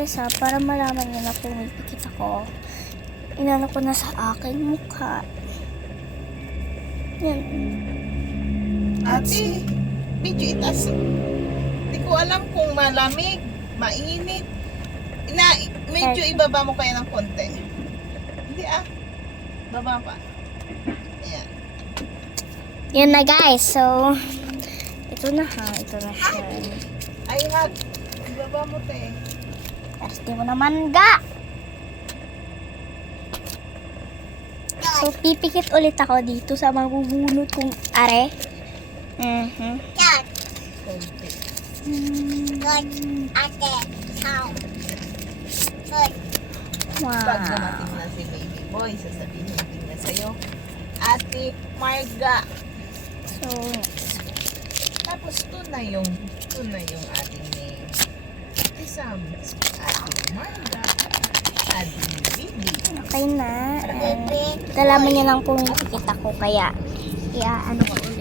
guys para malaman niyo na pumipikit ako. Inano ko na sa aking mukha. Yan. Ate, medyo itaas. Hindi ko alam kung malamig, mainit. Medyo ibaba mo kaya ng konti. Hindi baba pa. Ayan. Yan na guys. So, ito na siya. Ay, ibaba mo te. Arte mo naman ga. So, pipikit ulit ako dito sa mabubunot kong are. Konti. Pag Wow. dumating na si baby boy, sasabihin din niya sa'yo, Ate Marga. So, Tapos ito na yung ating name. Ate Sam, Ate Marga, Ate Bibi. okay na. And, nalaman niyo lang pumipikit ako kaya ano ko ulit.